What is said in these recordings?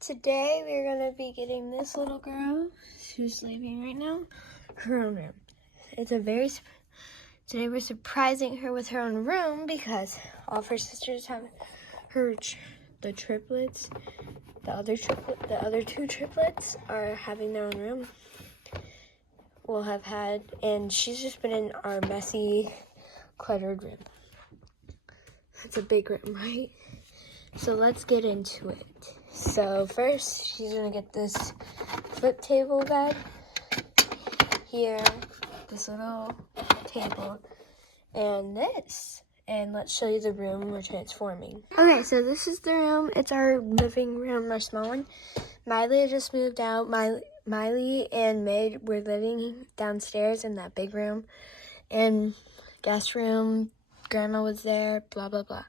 Today we're gonna be getting this little girl who's sleeping right now her own room. Today we're surprising her with her own room because all of her sisters have the other two triplets are having their own room. And she's just been in our messy, cluttered room. It's a big room, right? So let's get into it. So first, she's gonna get this flip table bed here, this little table, and this. And let's show you the room we're transforming. Okay, so this is the room. It's our living room, our small one. Miley just moved out. Miley and Mays were living downstairs in that big room. And guest room, Grandma was there, blah, blah, blah.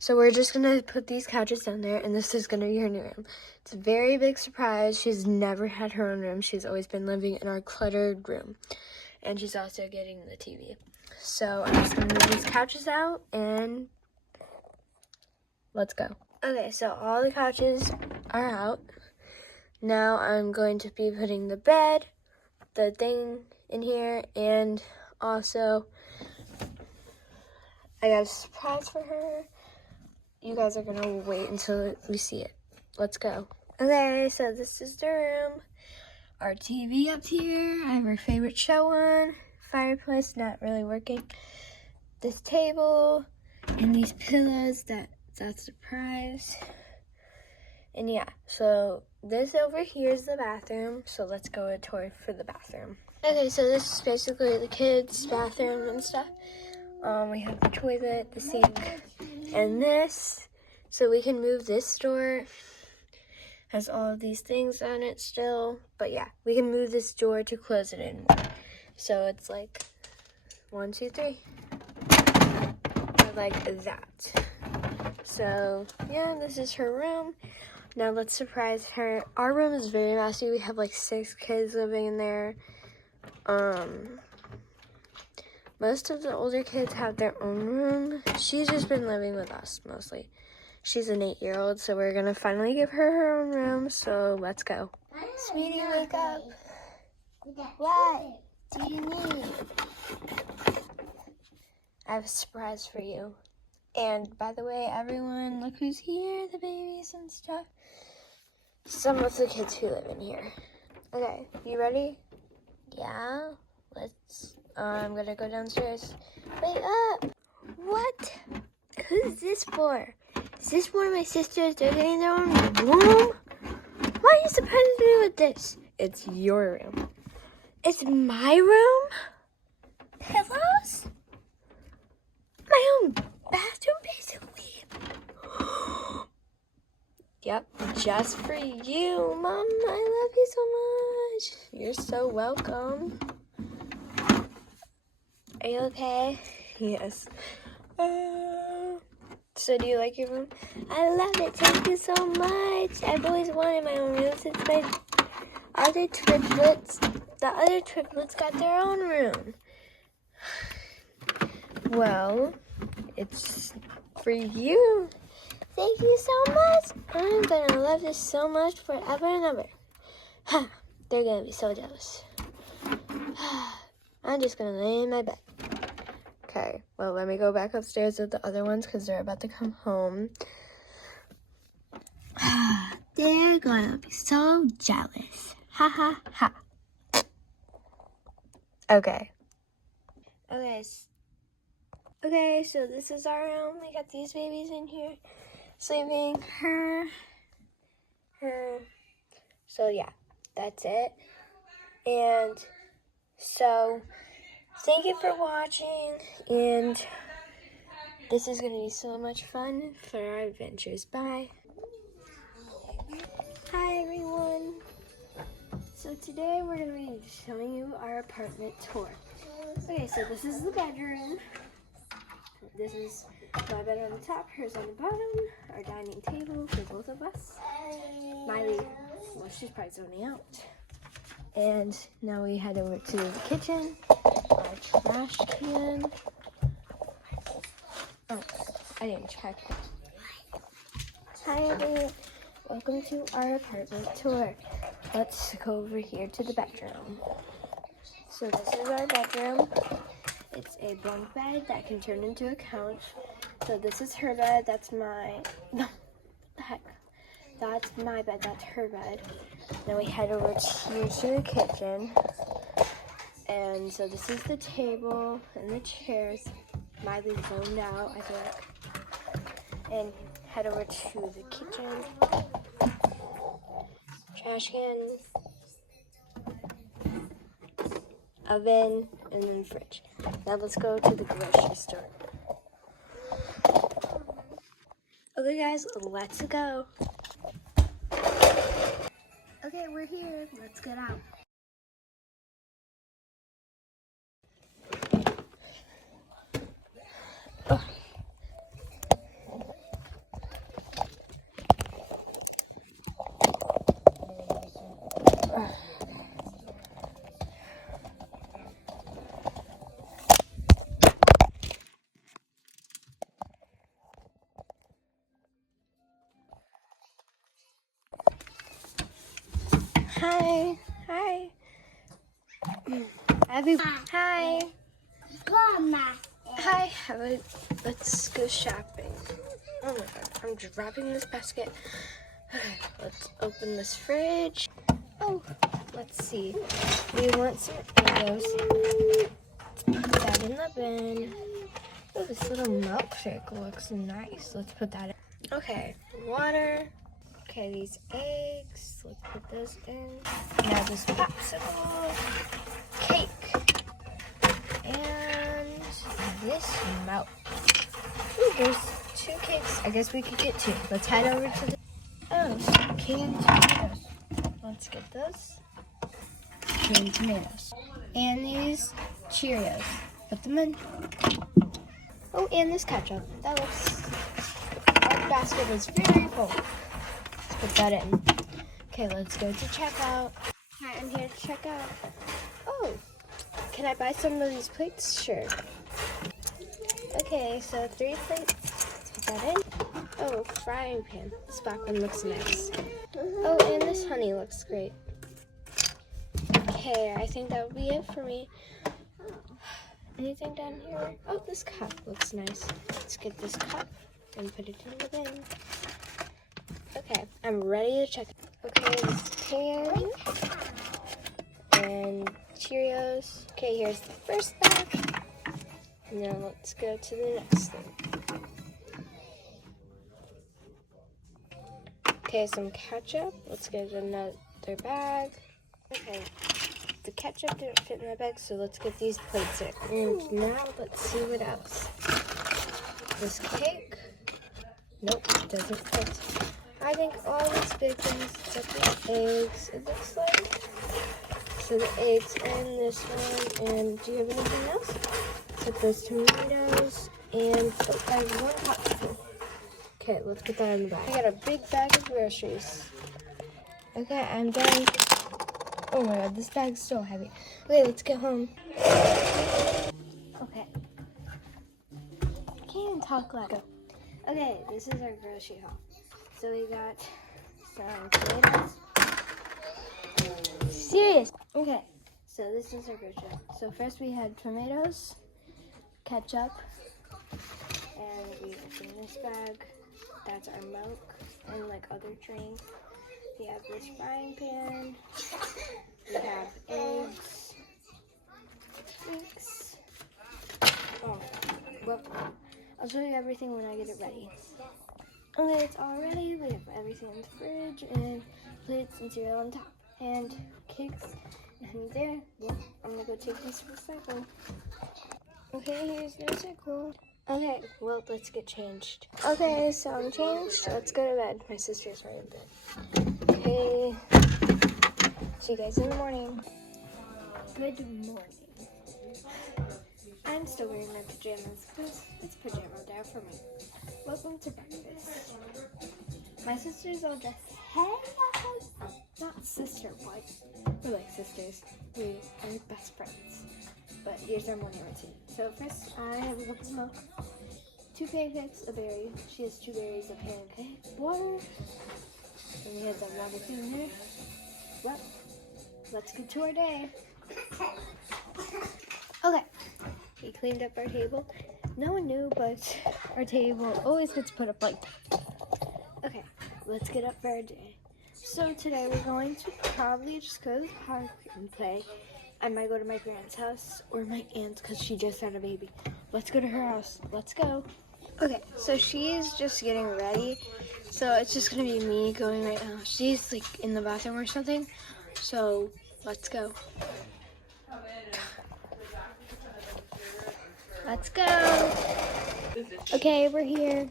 So we're just going to put these couches down there, and this is going to be her new room. It's a very big surprise. She's never had her own room. She's always been living in our cluttered room. And she's also getting the TV. So I'm just going to move these couches out, and let's go. Okay, so all the couches are out. Now I'm going to be putting the bed, the thing in here, and also I got a surprise for her. You guys are gonna wait until we see it. Let's go. Okay, so this is the room. Our TV up here. I have our favorite show on. Fireplace not really working. This table and these pillows. That's the prize. And yeah, so this over here is the bathroom. So let's go a tour for the bathroom. Okay, so this is basically the kids' bathroom and stuff. We have the toilet, the sink, and this. So we can move this door. Has all of these things on it still. But yeah, we can move this door to close it in. So it's like 1, 2, 3. Like that. So yeah, this is her room. Now let's surprise her. Our room is very messy. We have like 6 kids living in there. Most of the older kids have their own room. She's just been living with us mostly. She's an 8-year-old, so we're gonna finally give her her own room. So let's go. Sweetie, wake up. What do you need? I have a surprise for you. And by the way, everyone, look who's here, the babies and stuff. Some of the kids who live in here. Okay, you ready? Yeah, I'm gonna go downstairs. Wake up! What? Who's this for? Is this one of my sisters? They're getting their own room? What are you supposed to do with this? It's your room. It's my room? Pillows? My own bathroom, basically? Yep, just for you, Mom. I love you so much. You're so welcome. Are you okay? Yes. So do you like your room? I love it. Thank you so much. I've always wanted my own room since my other triplets. The other triplets got their own room. Well, it's for you. Thank you so much. I'm gonna love this so much forever and ever. Ha! They're gonna be so jealous. I'm just gonna lay in my bed. Okay, well, let me go back upstairs with the other ones because they're about to come home. They're gonna be so jealous. Ha ha ha. Okay, so this is our room. We got these babies in here sleeping. Her. So yeah, that's it. And so thank you for watching, and this is going to be so much fun for our adventures. Bye. Hi, everyone. So today we're going to be showing you our apartment tour. Okay, so this is the bedroom. This is my bed on the top, hers on the bottom, our dining table for both of us. Miley, well, she's probably zoning out. And now we head over to the kitchen, our trash can. Oh, I didn't check. Hi, everyone. welcome to our apartment tour. Let's go over here to the bedroom. So this is our bedroom. It's a bunk bed that can turn into a couch. So this is her bed, that's my, no, what the heck? That's my bed, that's her bed. Then we head over here to the kitchen. And so this is the table and the chairs. Miley's zoned out, I think. And head over to the kitchen. Trash can. Oven, and then fridge. Now let's go to the grocery store. Okay guys, let's go. Okay, we're here. Let's get out. Oh. Hi. Hi. Hi. Grandma. Hi. Let's go shopping. Oh my god, I'm dropping this basket. Okay, let's open this fridge. Oh, let's see. We want some Oreos. Let's put that in the bin. Oh, this little milkshake looks nice. Let's put that in. Okay, water. Okay, these eggs, let's put those in. Now this popsicle, cake, and this milk. Ooh, there's 2 cakes. I guess we could get 2. Let's head over to the, canned tomatoes. Let's get those. Canned tomatoes. And these Cheerios. Put them in. Oh, and this ketchup. That looks, our basket is very full. Put that in. Okay, let's go to checkout. Hi, I'm here to check out. Oh, can I buy some of these plates? Sure. Okay, so 3 plates. Let's put that in. Oh, frying pan. This black one looks nice. Oh, and this honey looks great. Okay, I think that would be it for me. Anything down here? Oh, this cup looks nice. Let's get this cup and put it in the bin. Okay, I'm ready to check. Okay, this pan and Cheerios. Okay, here's the first bag. And now let's go to the next thing. Okay, some ketchup. Let's get another bag. Okay, the ketchup didn't fit in the bag, so let's get these plates in. And now let's see what else. This cake. Nope, doesn't fit. I think all these big things, except the eggs, it looks like. So the eggs and this one, and do you have anything else? Put those tomatoes, and I have 1 popsicle. Okay, let's put that in the bag. I got a big bag of groceries. Okay, I'm done. Oh my god, this bag's so heavy. Okay, let's get home. Okay. I can't even talk loud. Okay, this is our grocery haul. So we got some tomatoes. Serious. Okay, so this is our grocery haul. So first we had tomatoes, ketchup, and we opened this bag. That's our milk and like other drinks. We have this frying pan. We have eggs. Thanks. Oh, well, I'll show you everything when I get it ready. Okay, it's all ready. We have everything in the fridge and plates and cereal on top and cakes. And there, well, I'm gonna go take this recycle. Okay, here's the recycle. Okay, well, let's get changed. Okay, so I'm changed. Let's go to bed. My sister's right in bed. Okay, see you guys in the morning. Good morning. I'm still wearing my pajamas because it's pajama day for me. Welcome to breakfast. My sister's all dressed. Hey guys! Not sister, but we're like sisters. We are best friends. But here's our morning routine. So first, I have a cup of milk, 2 pancakes, a berry. She has 2 berries, a pancake, water, And we had that water thing there. Well, let's get to our day. Okay, we cleaned up our table. No one knew, but our table always gets put up like that. Okay, let's get up for our day. So today we're going to probably just go to the park and play. I might go to my grand's house or my aunt's because she just had a baby. Let's go to her house. Let's go. Okay, so she's just getting ready. So it's just gonna be me going right now. She's like in the bathroom or something. So let's go. Let's go. Okay, we're here.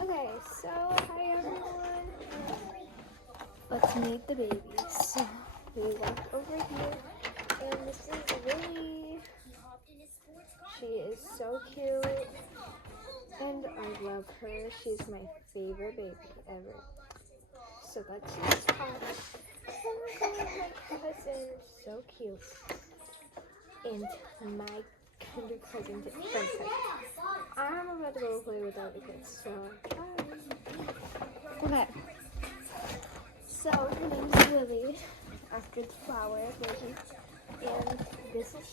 Okay, so hi everyone. Let's meet the babies. So we walk over here, and this is Lily. She is so cute, and I love her. She's my favorite baby ever. So let's just talk. Oh my god, my cousin, so cute. And my kinder cousin from Texas. I'm about to go play with other kids, so bye. Okay. So her name's Lily, after the flower version. And this is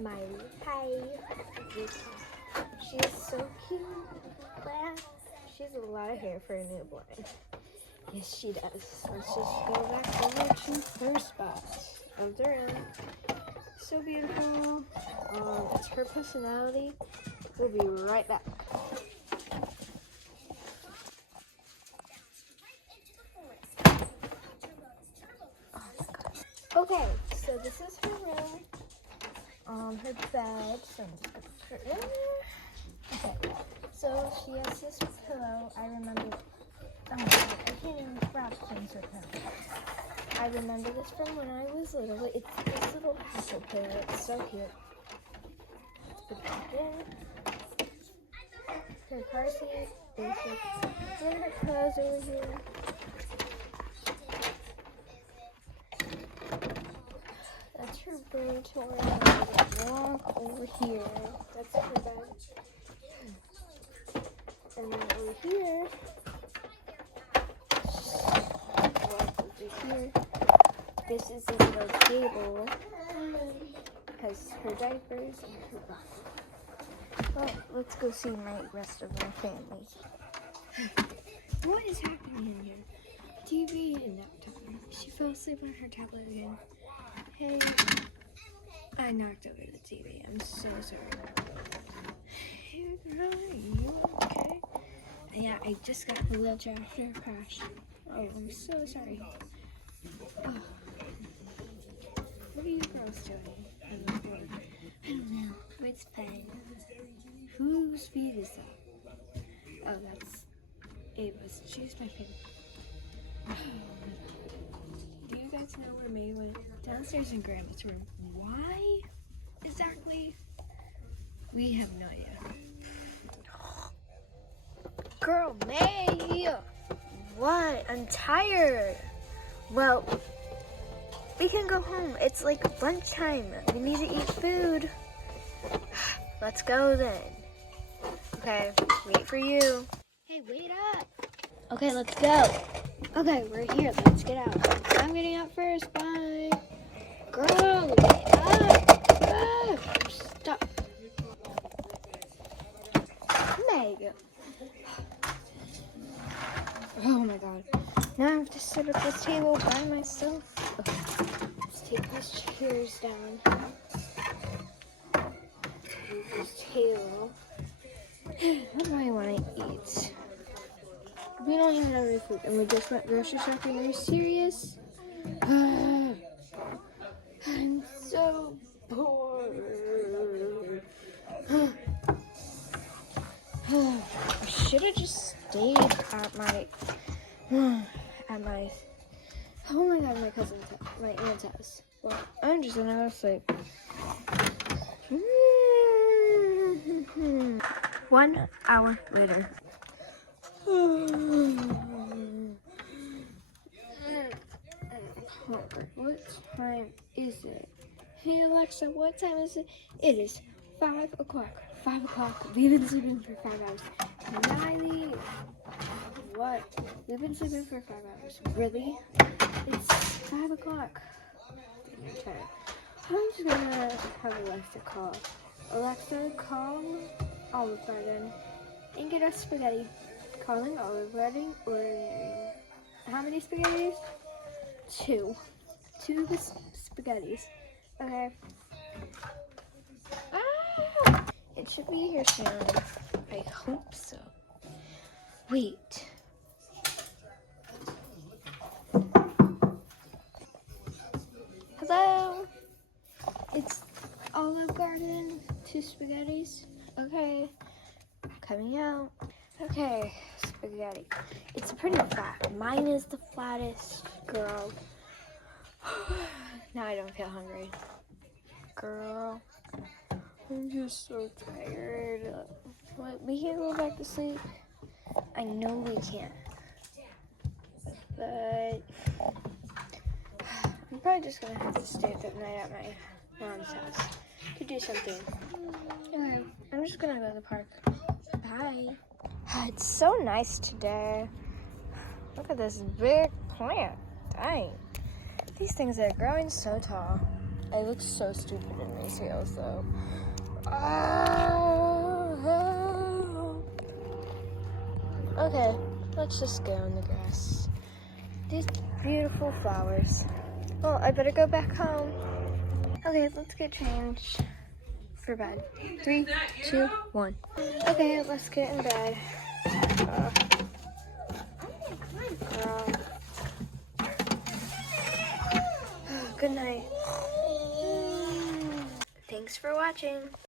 Miley. Hi. She is so cute. Wow. She has a lot of hair for a newborn. Yes, she does. Let's just go back over to her spot of the room. So beautiful. That's her personality. We'll be right back. Okay, so this is her room. Her bed. So I'm just gonna put her in there. Okay, so she has this pillow. I remember. Oh my god, I can't even grab things with her. I remember this from when I was little. It's this little pencil pillow. It's so cute. Put that in. Her car seat, basic. Then her clothes over here. That's her room tour. Walk over here. That's her bed. And then over here. Walk over here. This is a little table. Has her diapers and her bottle. Well, let's go see my rest of my family. What is happening in here? TV and laptop. She fell asleep on her tablet again. Hey, I knocked over the TV. I'm so sorry. Hey girl, are you okay? Yeah, I just got the wheelchair after a crash. Oh, I'm so sorry. Oh. What are you girls doing? I don't know, but it's fine. Whose feet is that? Oh, that's Ava's. She's my favorite. Oh, do you guys know where May went? Downstairs in Grandma's room. Why exactly? We have no idea. Girl, May! What? I'm tired. Well, we can go home. It's like lunchtime. We need to eat food. Let's go then. Okay, wait for you. Hey, wait up. Okay, let's go. Okay, we're here. Let's get out. I'm getting out first. Bye. Girl, wait up. Ah, stop. Meg. Oh my god. Now I have to sit at this table by myself. Okay. Let's take these chairs down. This table. What do I want to eat? We don't even have any food, and we just went grocery shopping. Are you serious? I'm so bored. I should have just stayed at my oh my god, my aunt's house. Well, I'm just gonna go sleep. 1 hour later. What time is it? Hey Alexa, what time is it? It is 5 o'clock. 5 o'clock. We've been sleeping for 5 hours. Miley, what? We've been sleeping for 5 hours. Really? It's 5 o'clock. Okay. I'm just gonna have Alexa call. Alexa, call Olive Garden and get us spaghetti. Calling Olive Garden, ordering. How many spaghettis? 2. 2 spaghettis. Okay. Ah! It should be here soon. I hope so. Wait. Hello? It's Olive Garden, 2 spaghettis. Okay. Coming out. Okay, spaghetti. It's pretty flat. Mine is the flattest, girl. Now I don't feel hungry. Girl, I'm just so tired. What, we can't go back to sleep? I know we can't. But I'm probably just gonna have to stay the night at my mom's house to do something. Okay, I'm just gonna go to the park. Bye. It's so nice today. Look at this big plant. Dang. These things are growing so tall. I look so stupid in these heels though. Okay, let's just go in the grass. These beautiful flowers. Well, I better go back home. Okay, let's get changed for bed. 3, 2, 1. Okay, let's get in bed. Good night. Thanks for watching.